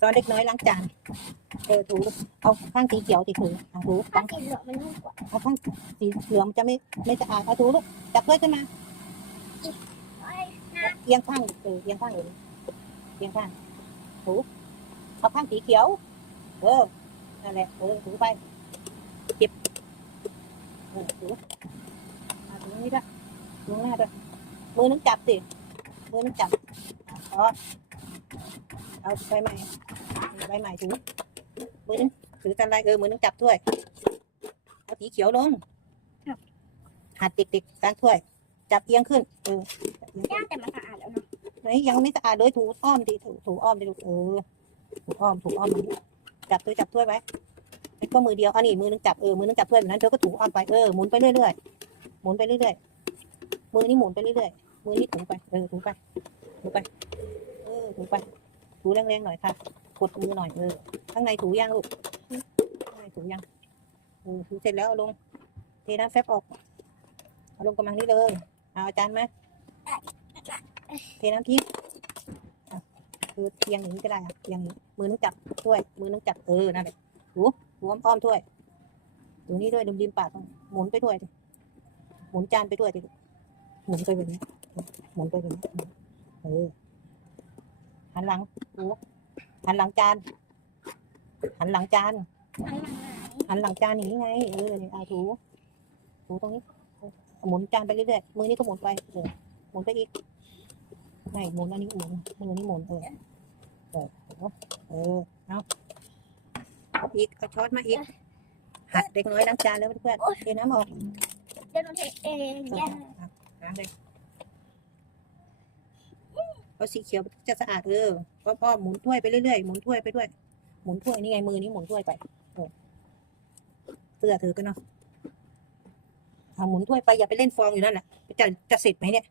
ตอนเด็กน้อยล้างจานเออถูเอาข้างสีเขียวติถูเอาถูถ้าสีเหลืองมันนุ่มกว่าเอาข้างสีเหลืองจะไม่ไม่สะอาดเอาถูลูกจับด้วยขึ้นมาเอ้ยเอียงข้างเออเอียงข้างเลยเอียงข้างถูเอาข้างสีเขียว เออนั่นแหละเออถูไปเก็บเออถูเอาตรงนี้ด้วยตรงหน้าด้วยมือนึงจับสิมือนึงจับ อ๋อเอาใบใหม่ใบใหม่ถูมือนึงถือกันไรเออมือนึงจับถ้วยเอาสีเขียวลงหัดเด็กๆตั้งถ้วย จับเอียงขึ้นเออจับเอียงขึ้นย่าแต่มันสะอาดแล้วเนาะไหนยังไม่สะอาดเลยถูอ้อมดิถูถูอ้อมดิลูกเออถูอ้อมถูอ้อมมันจับถ้วยจับถ้วยไว้ไอ้ก็มือเดียวอันนี้มือนึงจับเออมือนึงจับถ้วยแบบนั้นเธอก็ถูอ้อมไปเออหมุนไปเรื่อยๆหมุนไปเรื่อยๆมือนี้หมุนไปเรื่อยๆมือนี้ถูไปเออถูไป ถูไป เออถูไป ถูแรงๆหน่อยค่ะ กดมือหน่อยเออข้างในถูยังลูก ข้างในถูยังเออถูเสร็จแล้วเอาลง เทน้ำแฟบออก เอาลงกำลังนี้เลย เอาอาจารย์ไหมาเทน้ำทิ้งคือเทียงอย่างนี้ก็ได้เทียงนี้มือนึงจับถ้วย มือนึงจับเออนั่นแหละหูหูอ้อมๆถ้วยตรงนี้ด้วยริมริมปากหมุนไปด้วยดิหมุนจานไปด้วยดิหมุนไปแบบนี้หมุนไปแบบนี้ เออหันหลังหูหันหลังจาน หันหลังจาน อันหลังไหนหันหลังจานอย่างนี้ไง เออเนี่ยเอาถูถูตรงนี้หมุนจานไปเรื่อยๆมือนี้ก็หมุนไปเออหมุนไปอีกไม่หมุนอันนี้หมุนมือนี้หมุนเออเออเออเอาเอาอีกเอาช้อนมาอีกหัดเด็กน้อยล้างจานแล้วเพื่อนๆเทน้ำออกเดี๋ยวหนูเทเองเออย่าล้างเลย เอาสีเขียวจะสะอาดเออพ่อพ่อหมุนถ้วยไปเรื่อยๆหมุนถ้วยไปด้วย หมุนถ้วยนี่ไงมือนี้หมุนถ้วยไปเออเสื้อเธอก็เนาะเอาหมุนถ้วยไปอย่าไปเล่นฟองอยู่นั่นแหละจะจะเสร็จไหมเนี่ย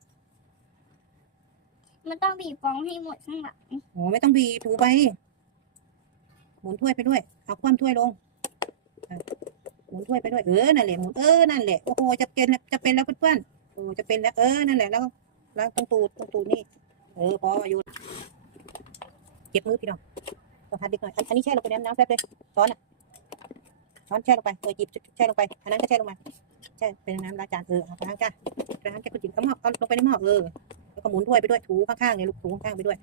มันต้องบีบฟองให้หมดข้างหลังโอ้ไม่ต้องบีบถูไป หมุนถ้วยไปด้วย เอาคว่ำถ้วยลงอะหมุนถ้วยไปด้วยเออนั่นแหละหมุนเออนั่นแหละโอ้โหจะเป็นจะเป็นแล้วเพื่อนๆโอ้จะเป็นแล้วเออนั่นแหละแล้วแล้วตรงตูดตรงตูดนี่ เออพออยู่เก็บมือพี่น้องต้องพัดดิกหน่อยอันนี้แช่ลงไปในน้ำแป๊บเลยช้อนอะช้อนแช่ลงไปเออหยิบแช่ลงไปอันนั้นก็แช่ลงมาแช่เป็นน้ำล้างจานเออเอาไปล้างจานล้างแก้วคุณจิ๋มเอาหม้อเอาลงไปในหม้อเออแล้วก็หมุนถ้วยไปด้วยถูข้างๆเนี่ยลูกถูข้างๆไปด้วย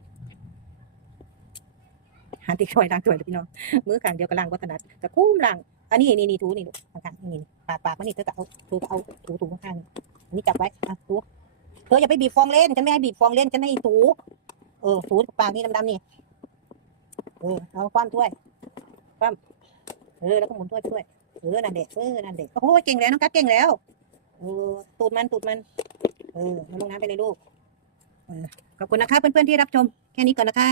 หาติ๊กถ้วยล้างถ้วยเลยพี่น้องมือข้างเดียวกับล้างวัฒนัดกับคุ้มล้างอันนี้นี่นี่ถูนี่ลูกข้างๆนี่นี่ปากปากมันนี่เธอก็เอาถูก็เอาถูถูข้างๆนี่อันนี้จับไว้อะถู เธออย่าไปบีบฟองเล่นฉันไม่ให้บีบฟองเล่นฉันให้ถูเออถูปากนี่ดำๆนี่เออเอาคว่ำถ้วยคว่ำเออแล้วก็หมุนถ้วยถ้วยเออนั่นเด็กเออนั่นเด็กโอ้โหเก่งแล้วน้องกัดเก่งแล้วเออตูดมันตูดมันเออเอาลงน้ำไปเลยลูกขอบคุณนะคะเพื่อนๆที่รับชม แค่นี้ก่อนนะคะ